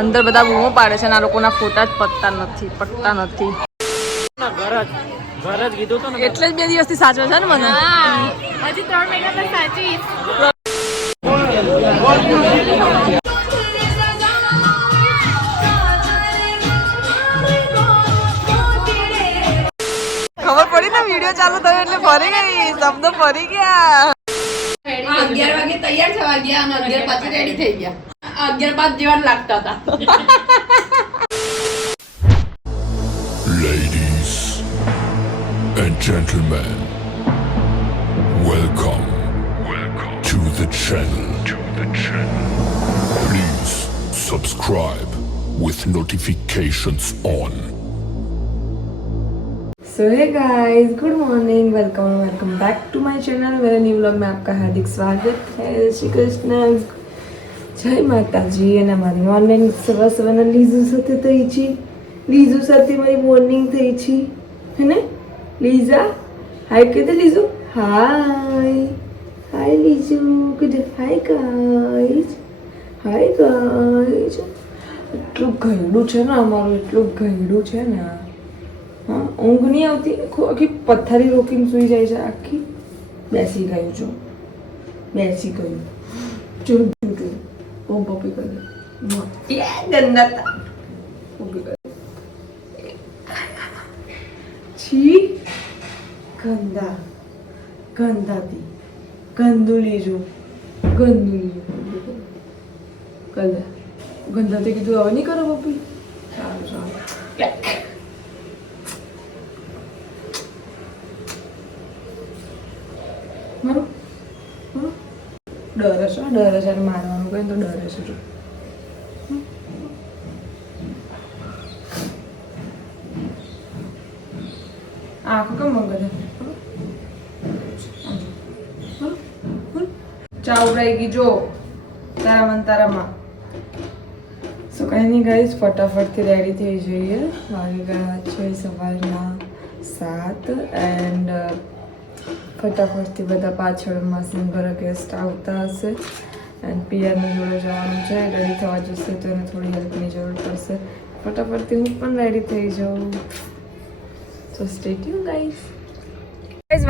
અંદર બધા બૂમો પાડે છે અને આ લોકોના ફોટા જ પટતા નથી. એટલે જ 2 દિવસથી સાચવે છે ને મને. હજી 3 મહિના તો સાચી. ખબર પડી ને વિડીયો ચાલુ થયો એટલે ફરી ગઈ, શબ્દ ફરી ગયા. 11 વાગે તૈયાર થવા ગયા અને 11 પછી રેડી થઈ ગયા. 11 જેવા લાગતા હતા. Ladies and gentlemen, welcome to the channel. Please subscribe with notifications on. So hey guys, good morning, welcome back to my channel. मेरे न्यू व्लॉग में आपका हार्दिक स्वागत है. श्री कृष्ण, जय माताजी. અને મારી મોર્નિંગ સવારના લીઝુ સાથે થઈ છે. લીઝુ સાથે મારી મોર્નિંગ થઈ છે, હે ને લીઝા? હાય કહી દે લીઝુ. હાય લીઝુ કહી દે. Hi guys. એટલું ગયડું છે ને અમારું, એટલું ગયડું છે ને. હા, ઊંઘ નહીં આવતી, આખી પથ્થરી રોકીને સૂઈ જાય છે. આખી બેસી ગયું છું, પપ્પી કરે છી. ગંદુ લીજું ગંદાથી કીધું હવે નહીં કરો પપ્પી. સારું મારું ડરે છે મારવાનું કઈ તો ડરે છે. જો આખું કેમ મંગે છે? ચા ઉડાઈ ગઈ જો તારામાં. સો કઈ નહીં ગાઈસ, ફટાફટથી રેડી થઈ જઈએ. વાગી ગયા છે સવારના 7 એન્ડ ફટાફટથી બધા પાછળ મશીન પર ગેસ્ટ આવતા હશે એન્ડ પિયરની જોડે જવાનું છે. રેડી થવા જશે તો એને થોડી હેલ્પની જરૂર પડશે. ફટાફટથી હું પણ રેડી થઈ જાઉં. સો સ્ટે ટ્યુન ગાઈસ.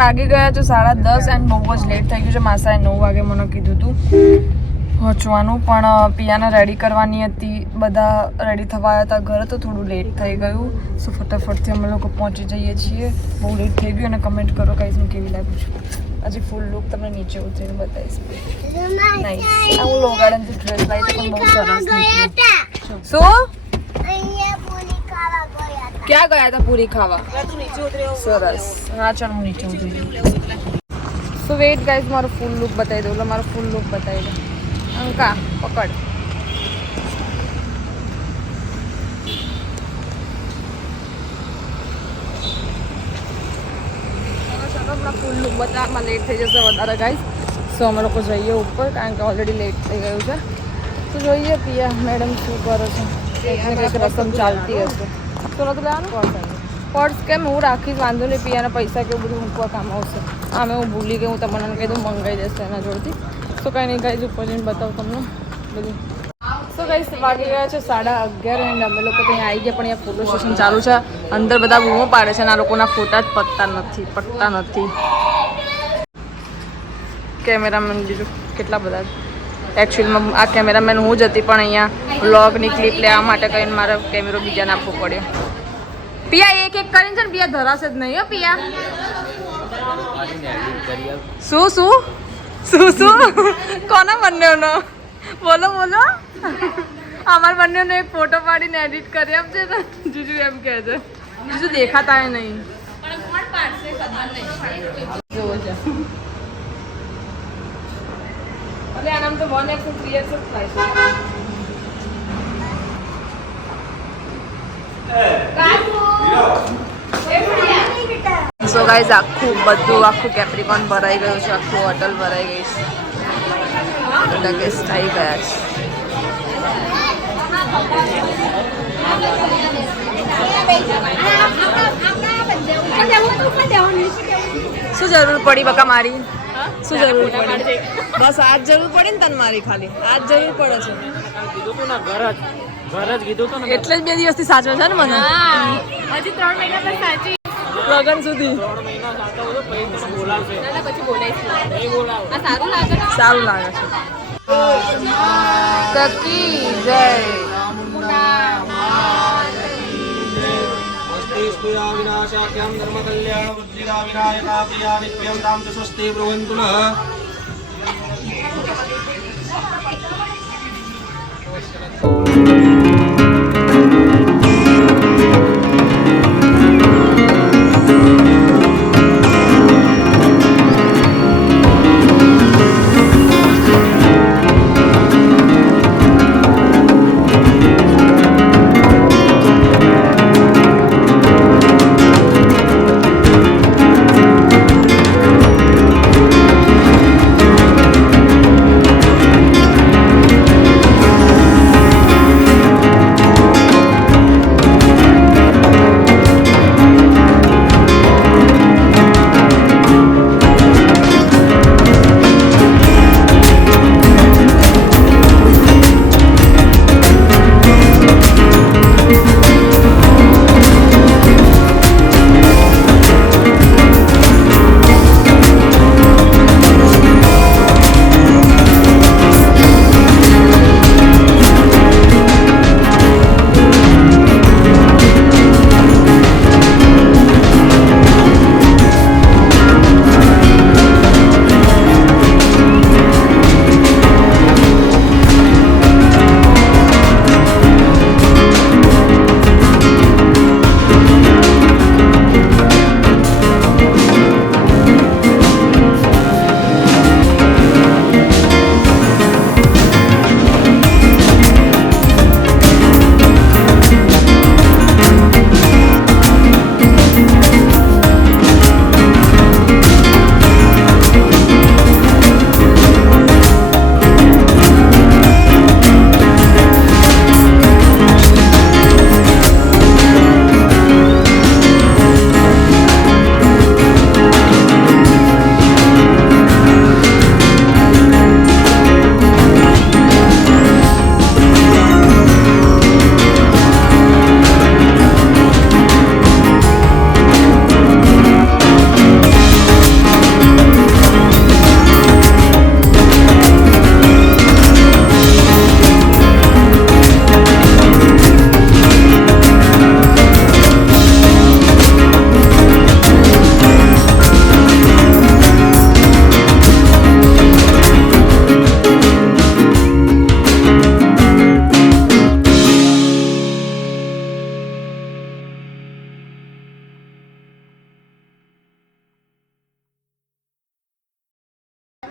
વાગી ગયા તો 10:30 એન્ડ બહુ જ લેટ થઈ ગયું છે. માસાએ 9 વાગે મને કીધું હતું પહોંચવાનું, પણ પિયાને રેડી કરવાની હતી. બધા રેડી થવા આવ્યા હતા ઘરે તો થોડું લેટ થઈ ગયું. સો ફટાફટથી અમે લોકો પહોંચી જઈએ છીએ. બહુ લેટ થઈ ગયું અને કમેન્ટ કરો ગાઈસ હું કેવી લાગુ છું. હજી ફૂલ લુક તમને નીચે ઉતરીને બતાવીશ. નાઈસ. આ હું લો ગાર્ડનથી ડ્રેસ લાવી તો પણ બહુ સરસ નીકળી. શું ક્યાં ગયા હતા? પૂરી ખાવા. સરસ. હા ચાલ હું નીચે ઉતરી જાઉં. સો વેઇટ ગાઈસ, મારો ફૂલ લુક બતાવી દઉં. મારો ફૂલ લુક બતાવી દઉં. અંકા પકડ. હમણાં ફૂલ લુક બતાવવામાં લેટ થઈ જશે વધારે ગાઈસ. સો અમે લોકો જઈએ ઉપર કારણ કે ઓલરેડી લેટ થઈ ગયું છે. તો જોઈએ પિયા મેડમ શું કરે છે. કંઈક રસમ ચાલતી હશે. તો નતું લેવાનું પર્સ કેમ હું રાખીશ, વાંધો નહીં. પિયાના પૈસા કેવું બધું મૂકવા કામ આવશે. આમે હું ભૂલી ગઈ, હું તમને કહી દઉં મંગાવી દેશે એના જોડથી. તો કંઈ નહીં ગાઈસ, ઉપર જઈને બતાવું તમને બધું. સો ગાઈસ વાગી ગયા છે 11:30 એન્ડ અમે લોકો ત્યાં આવી ગયા, પણ અહીંયા ફોટો સેશન ચાલુ છે. અંદર બધા બૂમો પાડે છે અને આ લોકોના ફોટા જ પટતા નથી. કેમેરામેન બીજું કેટલા બધા. એકચ્યુઅલમાં આ કેમેરામેન હું જ હતી, પણ અહીંયા વ્લોગની ક્લિપ લેવા માટે કહીને મારે કેમેરો બીજાને આપવો પડ્યો. પિયા એક કરીને છે ને પિયા ધરાશે જ નહીં હો પિયા. શું કોના બંનેનો બોલો અમારા બંનેનો એક ફોટો પાડીને એડિટ કરી આપશે ને. જીજુ એમ કહે છે. જીજુ દેખાતા નહીં. એટલે આનામ તો 1x 3x થાય છે. સો ગાઈઝ આખું કેપ્રિકોન ભરાઈ ગયું છે. આખું હોટલ ભરાઈ ગઈ છે. બધા ગેસ્ટ આવી ગયા છે. શું જરૂર પડી બકા મારી? શું જરૂર પડે? બસ આજ જરૂર પડે ને તને મારી ખાલી આજ જરૂર પડે છે. કીધું તું ને ઘર જ કીધું તું ને એટલે જ 2 દિવસથી સાચવે છે ને મને. હજી 3 મહિના પછી સાચી લગન સુધી 3 મહિના સાચવવું તો પછી તને બોલાવશે. પછી બોલાઈશ. નહીં બોલાવો. આ સારું લાગે છે. સારું લાગે છે. તકી જય. विनाशाख्यं धर्म कल्याण बुद्धिदा विनायका प्रिया नित्यं राम च स्वस्ति ब्रुवन्तु नः.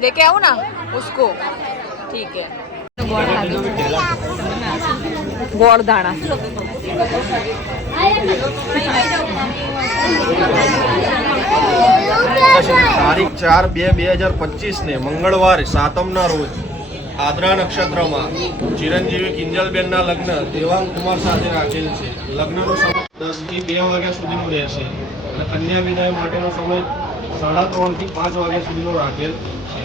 लेके आओ ना उसको. ठीक है. गोड़ दाना. તારીખ 4/2/2025 ને મંગળવારે સાતમના રોજ આદ્રા નક્ષત્રમાં ચિરંજીવી કિંજલબેનના લગ્ન દેવાંગ કુમાર સાથે રાખેલ છે. લગ્નનો સમય 10 થી 2 વાગ્યા સુધીનો રહેશે અને કન્યા વિદાય માટેનો સમય 3:30 થી 5 વાગ્યા સુધીનો રાખેલ છે.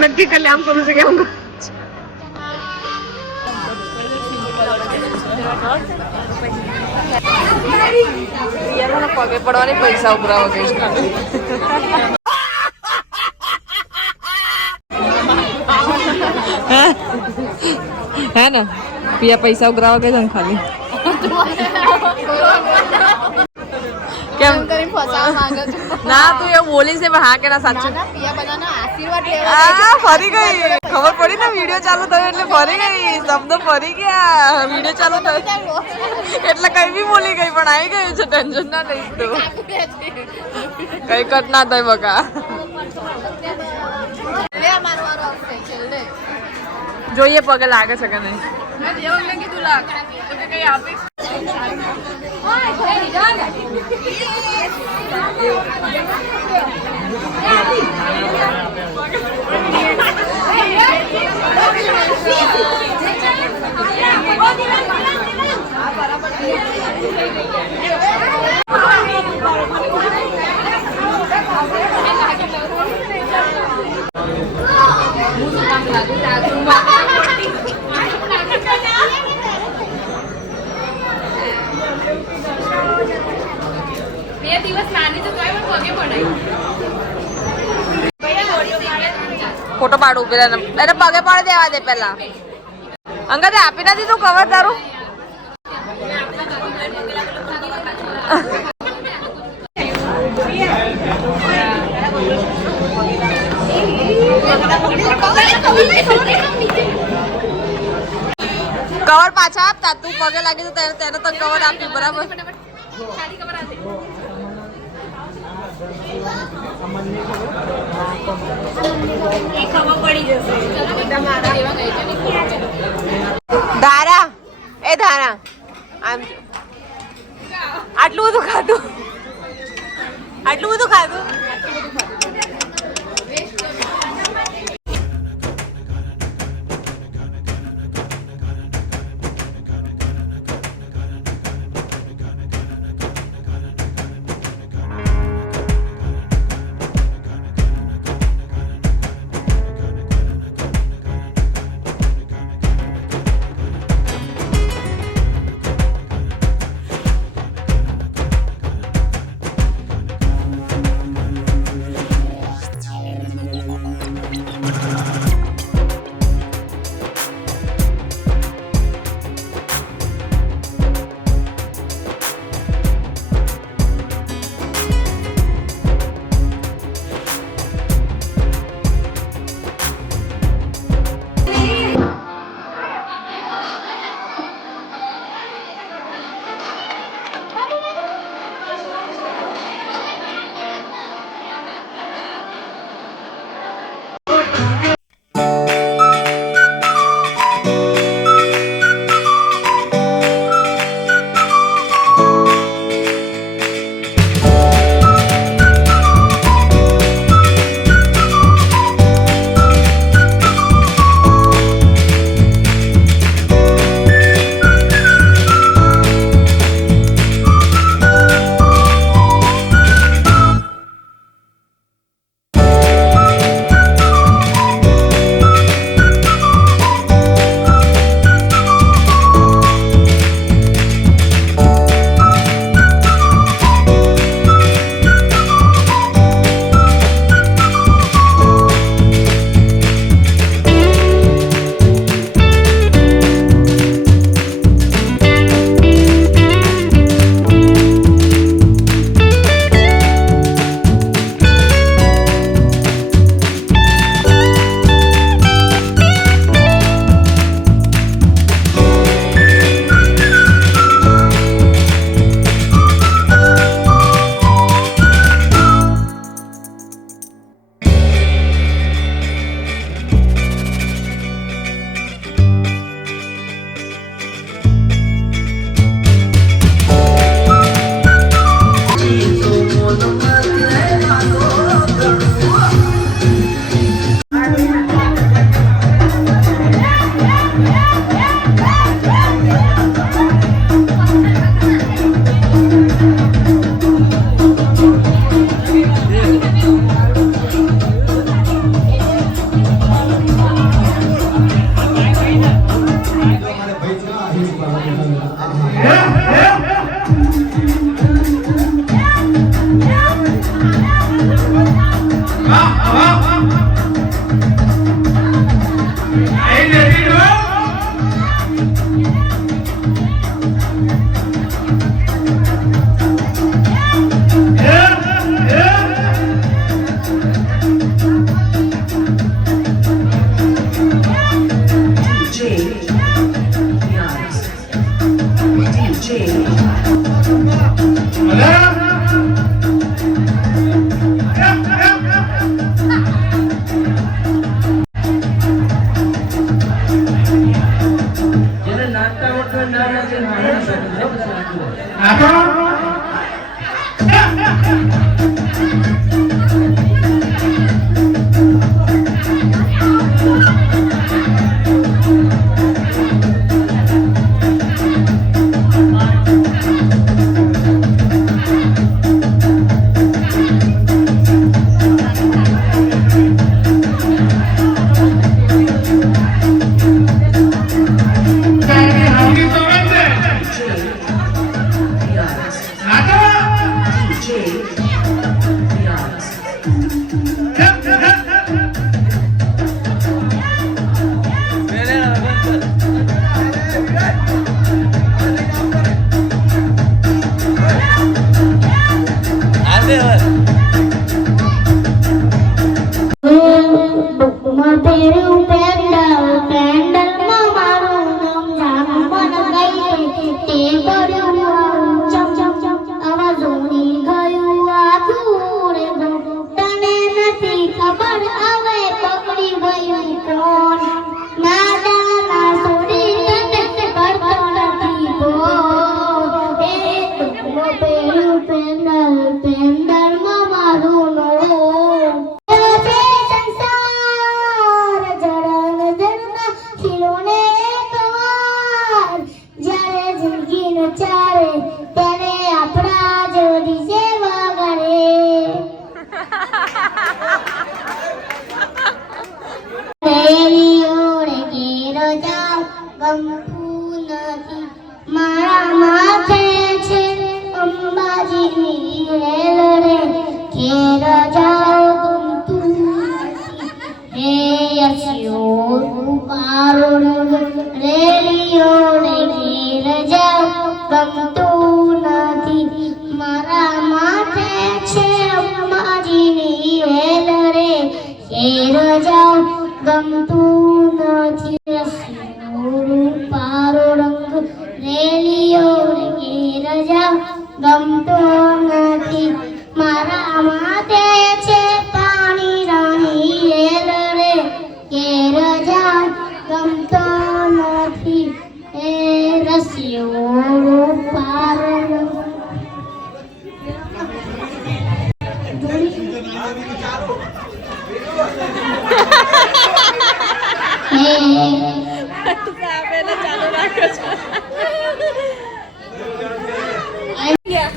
नक्की कल्याण करू से क्या होगा. पगे पड़वाने पैसा उभरावा गई है ना. पिया पैसा उगरावा गए हम खाली કેમ કરીને ફસાવા માંગે છે. ના તું એવું બોલી છે હા કે ના સાચું. પિયા બધાનો આશીર્વાદ લેવા આ ફરી ગઈ. ખબર પડી ને વિડિયો ચાલુ થયો એટલે ફરી ગઈ. શબ્દ ફરી ગયા. વિડિયો ચાલુ થયો એટલે કઈ બી બોલી ગઈ પણ આવી ગયું છે. ટેન્શન ના લઈશ તું. કઈ કટ ના થાય બકા. જોઈએ પગે લાગે છે કે નહીં. ફોટો પાડું પેલા એને પગે પાડી દેવા દે પેલા. અંગતે આપી નથી તું કવર તારું. કવર પાછા આપતા તું પગે લાગી તો તેને તો કવર આપી બરાબર. ધારા એ ધારા આમ આટલું બધું ખાધું.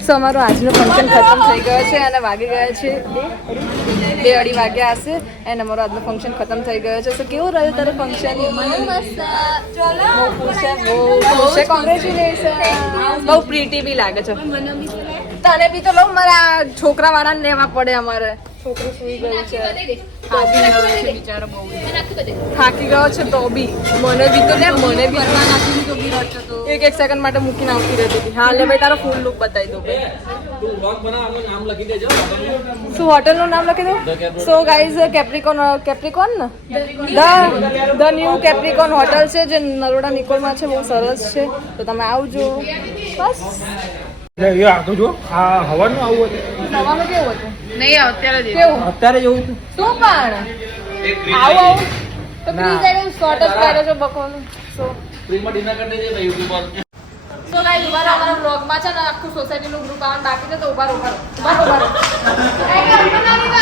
સો અમારું આજનું ફંક્શન ખતમ થઈ ગયો છે અને વાગી ગયા છે 2:30 વાગ્યા હશે અને અમારું આજનું ફંક્શન ખતમ થઈ ગયો છે. સો કેવું રહ્યું તારું ફંક્શન? કોંગ્રેચ્યુલેશન. બહુ પ્રીટી બી લાગે છે. તને બી તો લઉં, મારા છોકરા વાળાને લેવા પડે. અમારે છોકરું સુઈ ગયું છે, બિચારો બહુ થાકી ગયો છે. તો બી મને બી તો લે, મને બી એક સેકન્ડ માટે મૂકીને આવતી રહેતી હતી. હા લે ભાઈ, તારો ફૂલ લુક બતાવી દો. શું હોટલનું નામ લખી દો? સો ગાઈઝ, કેપ્રિકોન ને ધ ન્યૂ કેપ્રિકોન હોટલ છે જે નરોડા નિકોલમાં છે. બહુ સરસ છે, તો તમે આવજો. બસ હવાનું આવું સવાનું કેવું હતું? નહીં અત્યારે કેવું અત્યારે જેવું શું પણ આવું તો પ્લીઝ એને શોર્ટ જ કાઢો છો બકોનું. સો ફ્રીમાં ડિનર કરી દેજે ભાઈ યુટ્યુબ પર. સો ગાઈસ, ઉભા રહો. અમારા વ્લોગમાં છે ને આખું સોસાયટીનું ગ્રુપ આવવાનું બાકી છે, તો ઉભા રહો.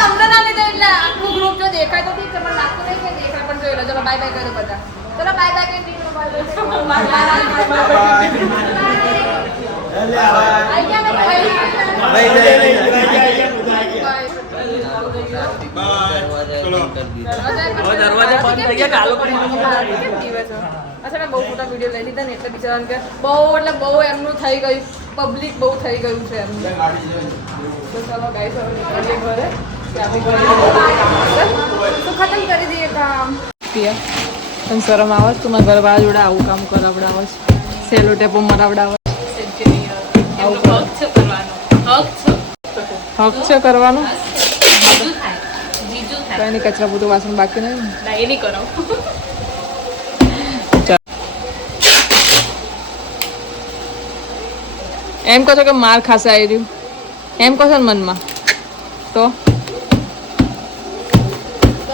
હમણાં ના લીધે એટલે આખું ગ્રુપ જો દેખાય તો ઠીક છે, પણ લાગતું નહીં કે દેખાય. પણ જોઈ લો. ચલો બાય બાય કરી દો બધા. ચલો બાય બાય કરી દો. દરવાજા બંધ થઈ ગયા. કાલો કરી અચ્છા, મેં બહુ મોટા વિડીયો લઈ લીધા ને એટલે બિચારાને કે બહુ એટલે બહુ એમનું થઈ ગયું, પબ્લિક બહુ થઈ ગયું છે એમનું. તો ચલો ગાઈસ, હવે નીકળીએ ઘરે. તો ખતમ કરી દઈએ કામ. તને શરમ આવે? તું મારા ઘર વાળા જોડે આવું કામ કરાવડાવે છે, સેલો ટેપો મરાવડાવે. હક છે કરવાનો. કઈ નહીં, કચરા પૂતું વાસણ બાકી નહીં કરાવ. એમ કહો છો કે માર ખાસે આવી રહ્યું? એમ કહો છો ને મનમાં? તો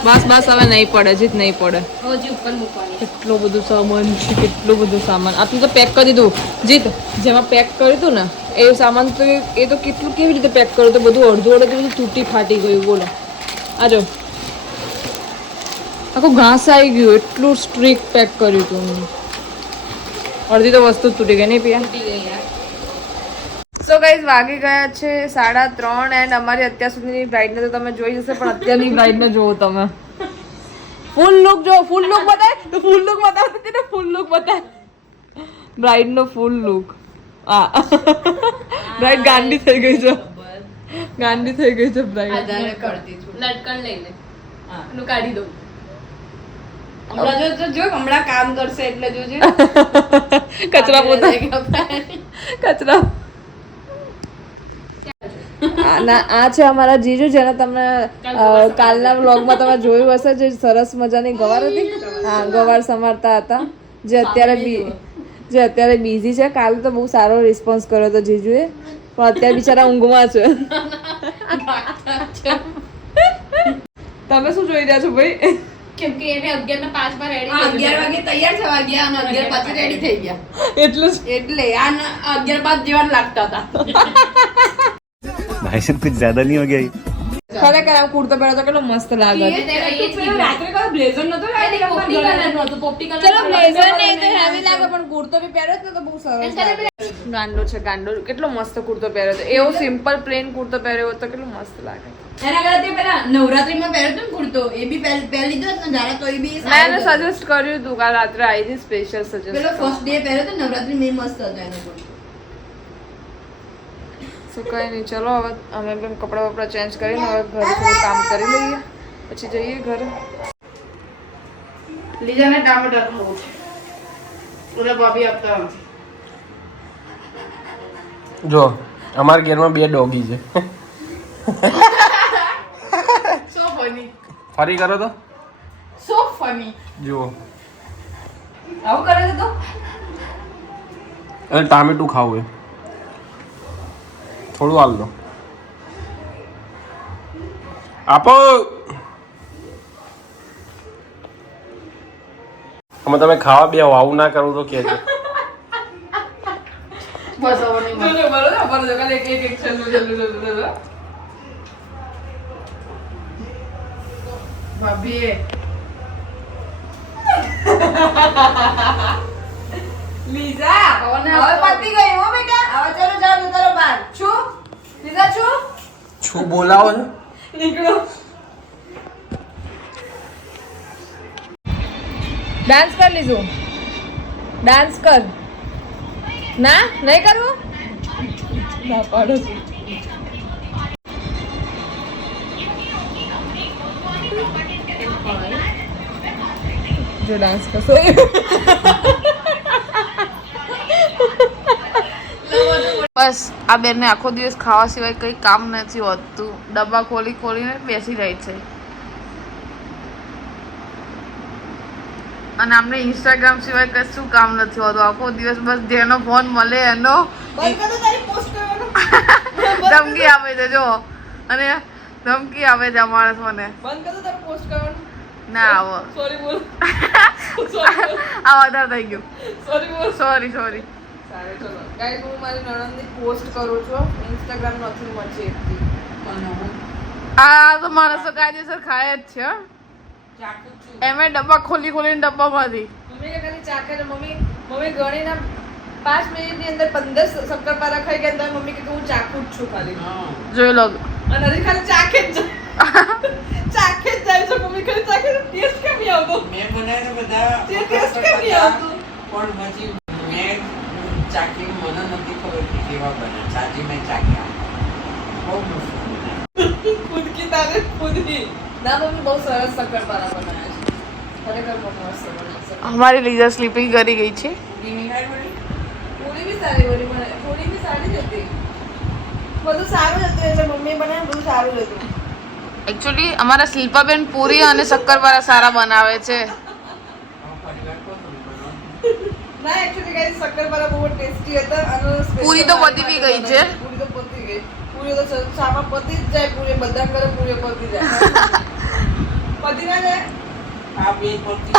બસ બસ, હવે નહીં પડે. જીત નહીં પડે. કેટલું બધું સામાન છે, કેટલું બધું સામાન. આ તું તો પેક કરી દીધું જીત. જેમાં પેક કર્યું હતું ને એ સામાન તો એ તો કેટલું કેવી રીતે પેક કર્યું? તો બધું અડધું બધું તૂટી ફાટી ગયું. બોલો આ જો આખું ઘાસ આવી ગયું. એટલું સ્ટ્રીક પેક કર્યું હતું. અડધી તો વસ્તુ તૂટી ગઈ. નહીં પિયા? સો ગાઈઝ, વાગી ગયા છે 3:30 એન્ડ અમારી અત્યાર સુધીની બ્રાઇડને તો તમે જોઈ જશે, પણ અત્યારની બ્રાઇડને જોવો તમે. ફૂલ લુક જો, ફૂલ લુક બતાય તો ફૂલ લુક બતાવતી હતી ને. ફૂલ લુક બતાય બ્રાઇડનો ફૂલ લુક. હા બ્રાઇડ ગાંડી થઈ ગઈ છે. ગાંડી થઈ ગઈ છે બ્રાઇડ આધારે કરતી છું લટકણ લઈ લે હા એનું કાઢી દઉં હમણાં જો હમણાં કામ કરશે એટલે જોજે કચરા પોતા કચરા આ છે અમારા જીજુ જેને તમે કાલના વ્લોગમાં તમે જોયું હશે જે સરસ મજાની ગવાર હતી હા ગવાર સમારતા હતા જે અત્યારે બિઝી છે. કાલે તો બહુ સારો રિસ્પોન્સ કર્યો હતો જીજુએ પણ અત્યારે બિચારા ઊંઘમાં છે. તમે શું જોઈ રહ્યા છો ભાઈ? કેમ કે એને 11 ને 5 પર રેડી 11 વાગે તૈયાર થવા ગયા અને 11 પાછા રેડી થઈ ગયા એટલું જ એટલે આ 11 જેવા લાગતા હતા भाई साहब कुछ ज्यादा नहीं हो गया ये? ખરેખર આ કુર્તો પહેરો તો કેટલો મસ્ત લાગે છે. રાત્રે કયો બ્લેઝર નતો પોપટી કલર નું હતું પોપટી કલર ચલો બ્લેઝર ને એ તો હેવી લાગે પણ કુર્તો બી પહેર્યો છે ને તો બહુ સરસ લાગે. ગાંડો છે ગાંડો કેટલો મસ્ત કુર્તો પહેર્યો છે. એવો સિમ્પલ પ્લેન કુર્તો પહેર્યો હોત તો કેટલું મસ્ત લાગે. એના કરતા પેલા નવરાત્રીમાં પહેર્યો તો ને કુર્તો એ બી પહેરી લીધો હતો ને જારા તો એ બી મેં એને સજેસ્ટ કર્યું હતું કાલ રાત્રે આવી હતી સ્પેશિયલ પેલો સજેસ્ટ. ફર્સ્ટ ડે પહેર્યો તો નવરાત્રી મેં મસ્ત હતો એનો કુર્તો સો કઈ નહીં ચલો હવે અમે પણ કપડાં વપડા ચેન્જ કરીને હવે ઘરે થોડું કામ કરી લઈએ પછી જઈએ ઘરે. લીજાને ટામેટા ખાવું છે ઓલા ભાભી આપતા નથી. જો અમારા ઘરમાં 2 ડોગી છે. સો ફની ફરી કરો તો સો ફની જુઓ આવું કરે છે તો અને ટામેટું ખાવું એ થોડું હાલ દો આપો. અમે તમે ખાવા બે આવું ના કરું તો કહેજો. બસ હવે નહીં મળે. ભાભી લીઝા હવે પતી ગઈ હો બેટા હવે ચલો જાવ ઉતરો બહાર છું લીધા છું શું બોલાવો છો? નીકળો. ડાન્સ કર લીધું. ડાન્સ કર. ના નહીં કરવું ના પાડો છું. જો ડાન્સ કરશો બસ આ બેનને આખો દિવસ ખાવા સિવાય કંઈ કામ નથી હોતું. ડબ્બા ખોલી ખોલીને બેસી જાય છે અને અમને ઇન્સ્ટાગ્રામ સિવાય કશું કામ નથી હોતું. આખો દિવસ બસ જેનો ફોન મળે એનો ધમકી આપે છે જો અને ધમકી આપે છે માણસ મને ના આવો આ વધારે થઈ ગયું સોરી સારું ચલો ગાઈસ હું મારી નણંદની પોસ્ટ કરું છું ઇન્સ્ટાગ્રામ નથી મળશે આ તો માણસો કાયદેસર ખાય જ છે હો. ચાકુ છું એમે ડબ્બા ખોલી ખોલીને ડબ્બામાંથી મમ્મી કે ખાલી ચાકે છે મમ્મી ગણીને 5 મિનિટની અંદર 15 શક્કરપારા ખાઈ ગયા તો મમ્મી કે હું ચાકુ જ છું ખાલી જોઈ લો અને હજી ખાલી ચાકે જ ચાકે જ જાય છે મમ્મી ખાલી ચાકે ટેસ્ટ કેમ નહીં આવતો મેં બનાવ્યા બધા ટેસ્ટ કેમ નહીં આવતું પણ પછી મેં ચાકી મને નથી ખબર કે કેવા બને ચાચી મેં ચાકી બહુ મસ્ત ખુદ કી તારીફ ખુદ ही ના મમ્મી બહુ સરસ શક્કરપારા બનાવ્યા છે ખરેખર બહુ મસ્ત બનાવ્યા છે અમારી લીઝા સ્લીપિંગ કરી ગઈ છે. પૂરી બી સારી બની મને પૂરી બી સારી જ હતી બધું સારું જ હતું એટલે મમ્મી બનાવ્યું બધું સારું જ હતું એકચ્યુઅલી અમારા શિલ્પાબેન પૂરી અને શક્કરપારા સારા બનાવે છે. ના એક્ચ્યુઅલી ગાઈસ શક્કરપારા બહુ ટેસ્ટી હતા અને પૂરી તો પતી બી ગઈ છે. પૂરી તો પતી ગઈ પૂરી તો સામા પતી જ જાય પૂરી બધા કરે પૂરી પતી જાય પતી ના જાય આ બે પડતી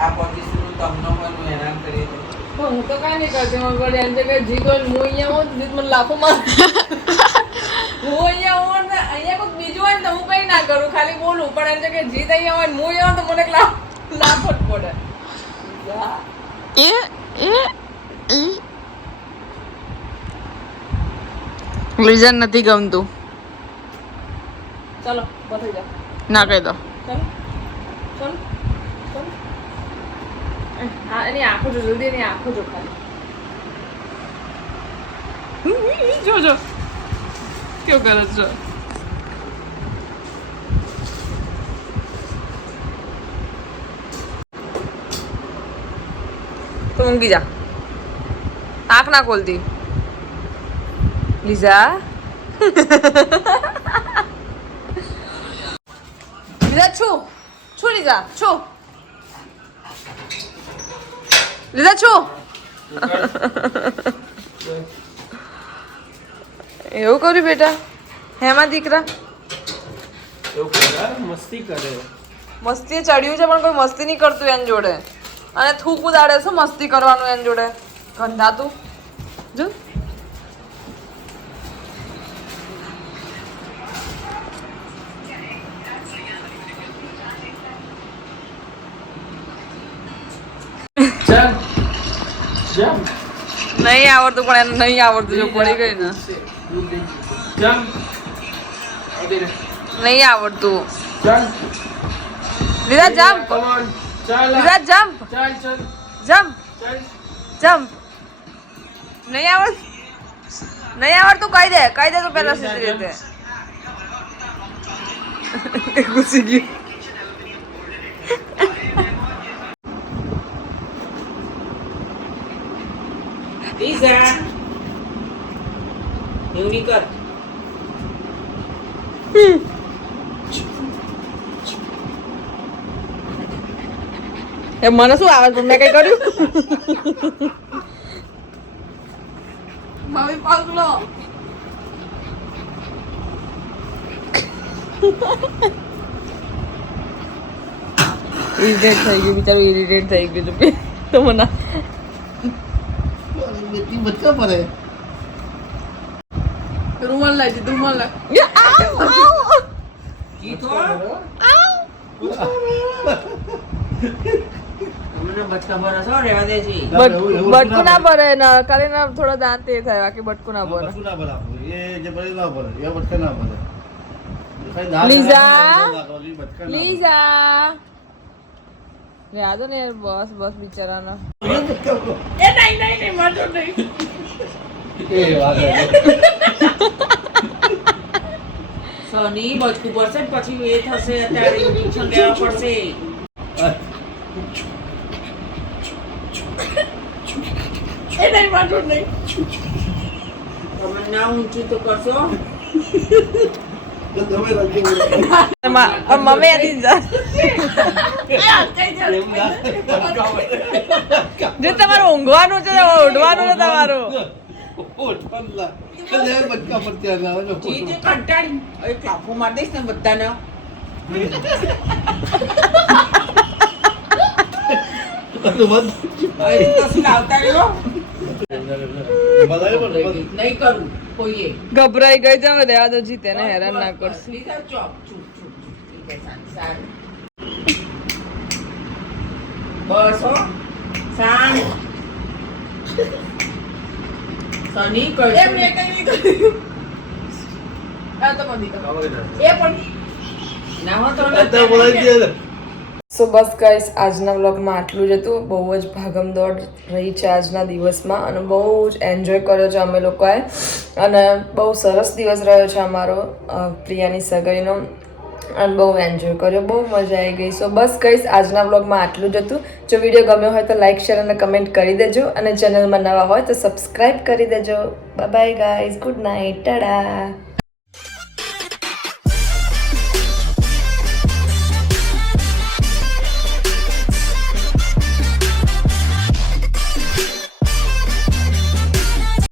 આ પડતી તમને પણ હેરાન કરી દે હું તો કાંઈ નહીં કરતી હું વળી એમ કે જીત હોય હું અહીંયા હોઉં જીત મને લાફો માર હું અહીંયા હોઉં ને અહીંયા કોઈ બીજું હોય ને તો હું કંઈ ના કરું ખાલી બોલું પણ એમ કે જીત અહીંયા હોય ને હું અહીંયા હોઉં તો મને લાફો જ પડે લીઝા નથી ગમતું ચાલો બધી જાઓ ના કહી દો. ચાલો ચાલો ચાલો હા એની આંખો જો જલ્દી એની આંખો જો ખાલી જો જો કેવું કરે છે તો ઊંઘી જા આંખ ના ખોલતી લીઝા લીઝા છું લીઝા છું લીઝા છું એવું કર્યું બેટા હેમાં દીકરા મસ્તી કરે મસ્તી ચડ્યું છે પણ કોઈ મસ્તી નહીં કરતું એની જોડે અને થૂક ઉડાડે શું મસ્તી કરવાનું એની જોડે ગંધાતું જો નહીં આવડતું પણ એને નહીં આવડતું જો પડી ગઈ ને નહીં આવડતું લીધા જમ્પ લીધા જમ્પ જમ્પ જમ્પ નહીં આવડતું કહી દે તું પહેલા સીધી રીતે ઘૂસી ગયું Lisa. Unicorn. એ મને શું આવે તમને કઈ કર્યું મમ્મી પગલો ઇરિટેટ થઈ ગયું બિચારું ઇરિટેટ થઈ ગયું તો મને બચ્ચા પડે રૂમાલ લાવી દીધું રૂમાલ લાવી બટકું ના ભરે ના ખાલી ના થોડા દાંત એ થાય બાકી બટકું ના ભરે લીઝા યાદ ને યાર બસ બિચારાના સોની બચકું પડશે પછી એ થશે અત્યારે ઇન્જેક્શન લેવા પડશે તમે ના ઊંચું તો કરશો મમ્મી આથી જા જો તમારું ઊંઘવાનું છે ઉઠવાનું છે તમારું ચીજ કંટાળી હવે કાપુ મારી દઈશ ને બધાને લાવતા રહ્યો નહીં કરું કોઈએ ગભરાઈ ગઈ જાવ લેવા દો જીતે ને હેરાન ના કરશે લીધા ચોપ ચૂપ ચૂપ સારું બસ હો શાંત સની કરજો એ મેં કઈ નહીં કર્યું આ તો મધી એ પણ ના હો તો સો બસ ગાઈસ આજના વ્લોગમાં આટલું જ હતું બહુ જ ભાગમદોડ રહી છે આજના દિવસમાં અને બહુ જ એન્જોય કર્યો છે અમે લોકોએ અને બહુ સરસ દિવસ રહ્યો છે અમારો પ્રિયાની સગાઈનો અને બહુ એન્જોય કર્યો બહુ મજા આવી ગઈ સો બસ ગાઈસ આજના વ્લોગમાં આટલું જ હતું જો વિડીયો ગમ્યો હોય તો લાઇક શેર અને કમેન્ટ કરી દેજો અને ચેનલમાં નવા હોય તો સબસ્ક્રાઈબ કરી દેજો bye bye guys good night TADA